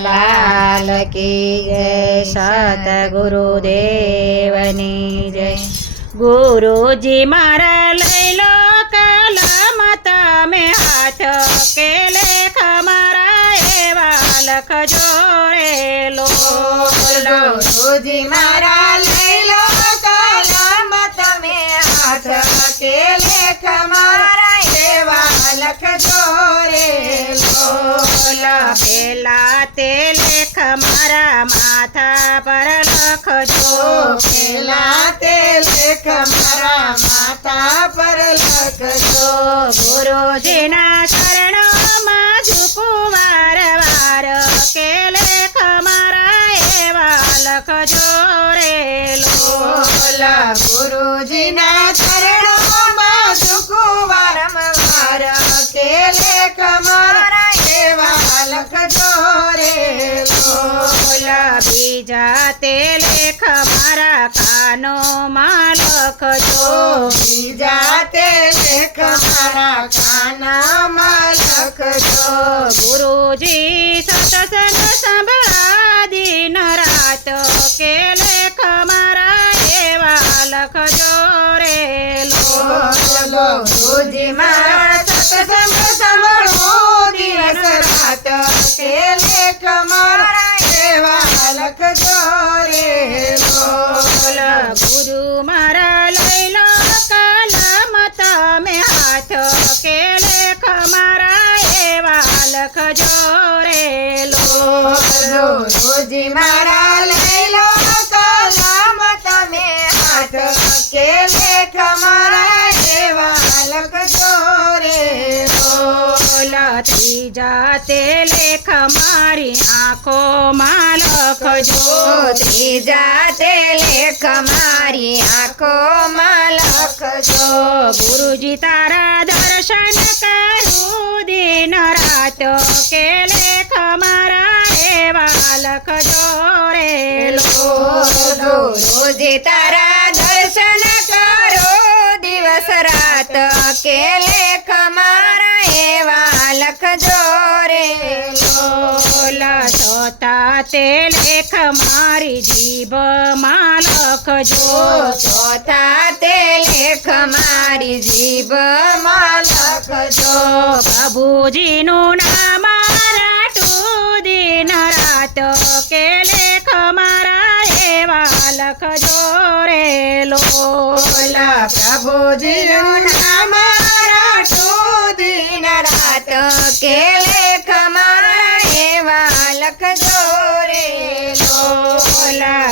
लाल की जय। सतगुरुदेवनी जय। गुरुजी मारा लई लो कलम तमे हाथ के लेख मारा एवा लखजो रे लो। गुरुजी मारा लई लो कलम तमे हाथ के लेख मारा एवा लखजो रे लो। पेला ते लेख मारा माथा पर लखजो। पेला ते लेख मारा माथा पर लखजो। गुरुजी ना शरणों में झुकू वार वार के लेख मारा एवा लखजो रे लो। गुरुजी ना चरणों में झुकू वारंवार के लेख मारा एवा लखजो रे लो। बीजा ते लेख मारा कानों में लखजो। बीजा ते लेख मारा काना में लखजो। गुरुजी सत्संग संभळा दिन रात के लेख मारा एवा लखजो रे लो। गुरुजी मारा सत्संग संभळो दिवस रात के लेख मारा एवा लखजो रे लो। गुरु मारा लई लो कलम तमे हाथ के लेख मारा एवा लखजो रे लो। गुरुजी मारा लई लो कलम तमे हाथ के लेख मारा एवा लखजो रे लो। त्रीजा ते लेख मारी आँखों में लखजो। त्रीजा ते लेख मारी आँखों में लखजो। गुरुजी तारा दर्शन करूं दिन रात के लेख मारा एवा लखजो रे लो। गुरुजी तारा दर्शन करो दिवस रात के लेख मारा एवा लखजो रे लो। सोता ते लेख मारी जीभ में लखजो। सोता ते लेख मारी जीभ में लखजो। प्रभुजी नु नाम राटू दिन रात के लेख मारा एवा लखजो रे लो। प्रभुजी नाम राटू दिन रात के लेख मारा एवा लखजो रे लो।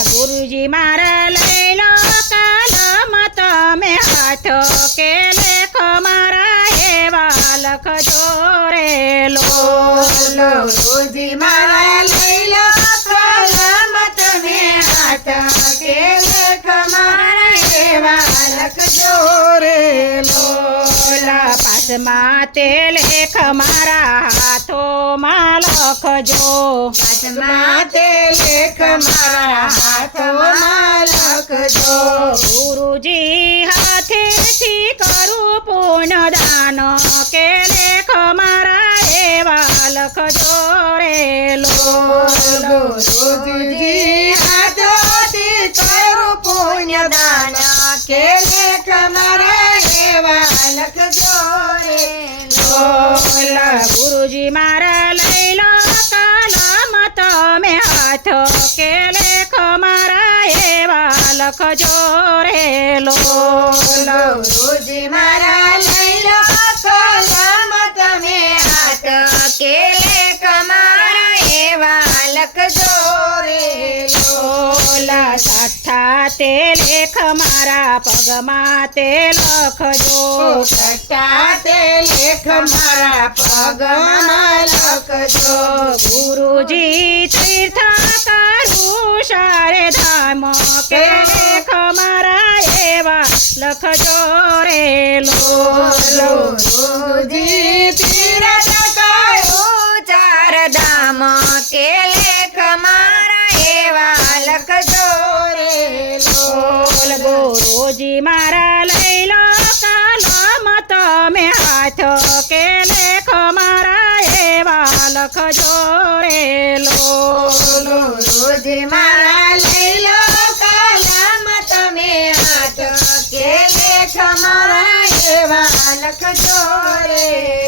गुरुजी मारा लई लो कलम तमे हाथ के लेख मारा एवा लखजो रे लो। गुरुजी मारा लई लो कलम तमे हाथ के लेख मारा एवा लखजो रे लो। पासमा ते लेख मारा हाथों में लखजो। पासमा ते लेख मारा हाथों में लखजो। गुरुजी हाथे थी करू पुण्य दान के लेख मारा एवा लखजो रे लो। गुरुजी हाथों करू पुण्य दान के लेख मारा एवा लखजो रे लो। गुरुजी मारा लई लो कलम तमे हाथ के लेख मारा एवा लखजो रे लो। गुरुजी मारा लई लो कलम तमे हाथ के लेख मारा एवा लखजो रे लो। सठा ते लेख मारा पगमा ते लखजो। सठा ते लेख मारा पगमा लखजो। गुरुजी तीर्थ करू सारे धाम के लेख मारा एवा लखजो रे लो। गुरुजी तीर्थ करू चार धाम के लेख मारा एवा लखजो रे लो। गुरुजी मारा लई लो कलम तमे हाथ के लेख मारा एवा लखजो रे लो। ગુરુજી મારા લઈ લો કલમ તમે હાથ કે લેખ મારા એવા લખજો રે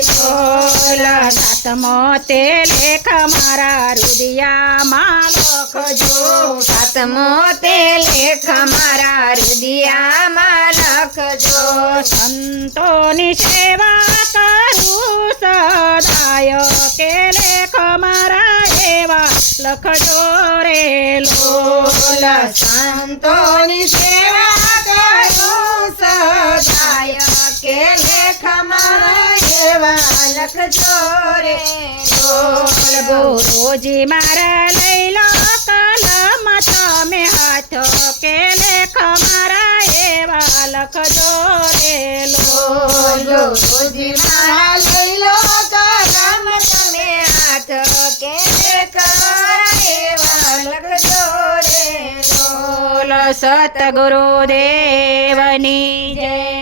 બોલ સાતમો તે લેખ મારા હૃદયામાં લખજો સાતમો તે લેખ મારા હૃદયામાં લખજો સંતોની સેવા કરું સદાય કે લેખ મારા એવા લખજો રે લોલ સંતોની સેવા કરું સદાય કે લેખ મારા એવા લખજો રે બોલ ગુરુજી મારા લઈ લો કલમ તમે હાથ કે લેખ મારા એવા લખજો રે લોલ ગુરુજી મારા લઈ લો કલમ તમે હાથ કે લેખ મારા એવા લખજો રે બોલ સતગુરુદેવની જય